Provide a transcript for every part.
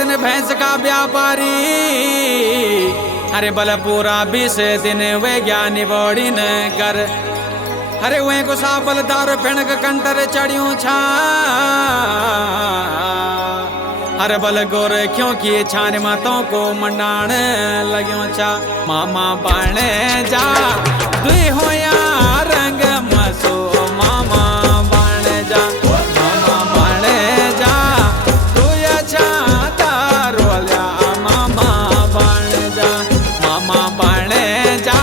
दिन भैंस का व्यापारी। अरे बल पूरा 20 दिन वे ज्ञानी बॉडी न कर। अरे वे को साबल दारू पिणक कंटर चढ़ियों छा। अरे बल गोर क्योंकि छान मातों को मंडाण लग्यों छा। मामा बाणे जा दुई होया रंग मसो मामा बाणे जा। मामा बाणे जा दुई छा तारोल्या मामा बाणे जा। मामा बाणे जा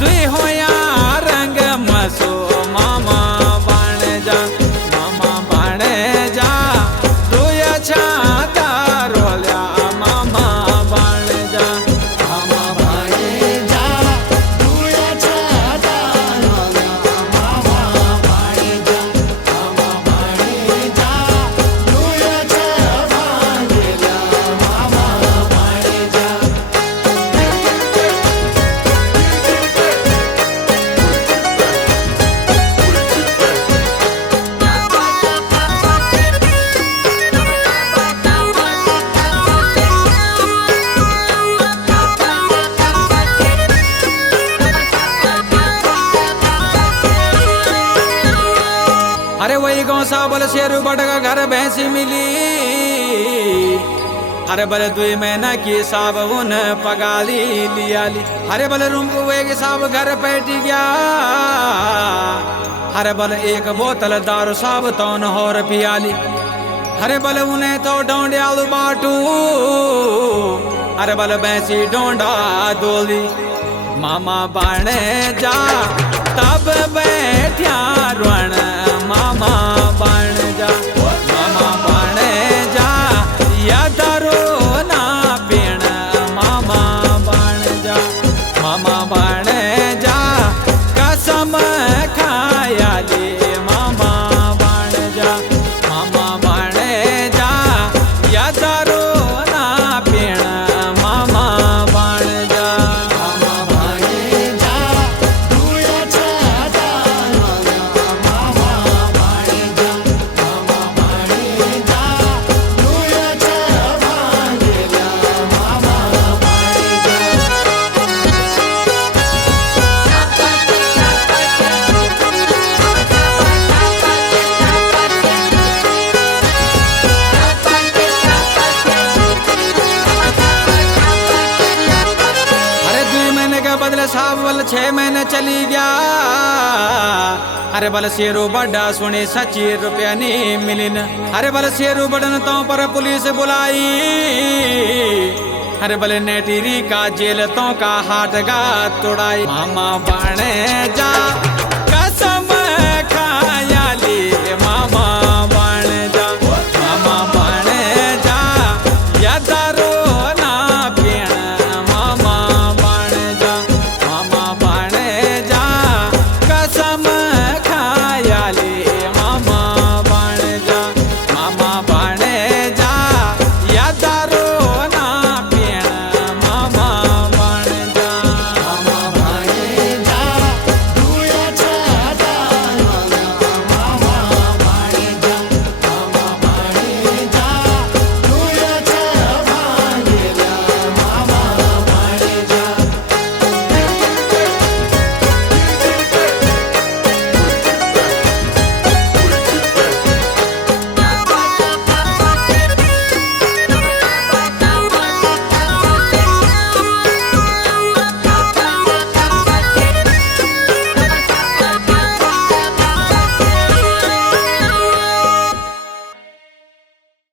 दुई होया रंग मसो मामा बाणे जा। मामा बाणे जा दुई छा अरे वही गाँव सा बल शेरू बटका घर भैंसी मिली। अरे बल 2 महीना की साब उन पगाली लिया ली। अरे बल रूम को वे के साब घर बैठ गया। अरे बल 1 बोतल दारू साब तो और पिया ली। अरे बल उन्हें तो डोंडे आलू बाटू। अरे बल भैंसी डोंडा दोली। मामा बाणे जा तब बैठ्या रुण मामा बाण जा। मामा बाणे जा या दारू ना पीण मामा बाण जा। मामा बाणे जा कसम खाया ले मामा बाण जा। मामा बाणे जा या दारू ना पीण मामा बाण जा। बदले सावल 6 महीने चली गया। अरे बल शेरू बड़ा सुने 25 रुपया नहीं मिली न। अरे बल शेरू बड़न तो पर पुलिस बुलाई। अरे बल नेटीरी का जेल तो का हाथ गा तोड़ाई। मामा बाणे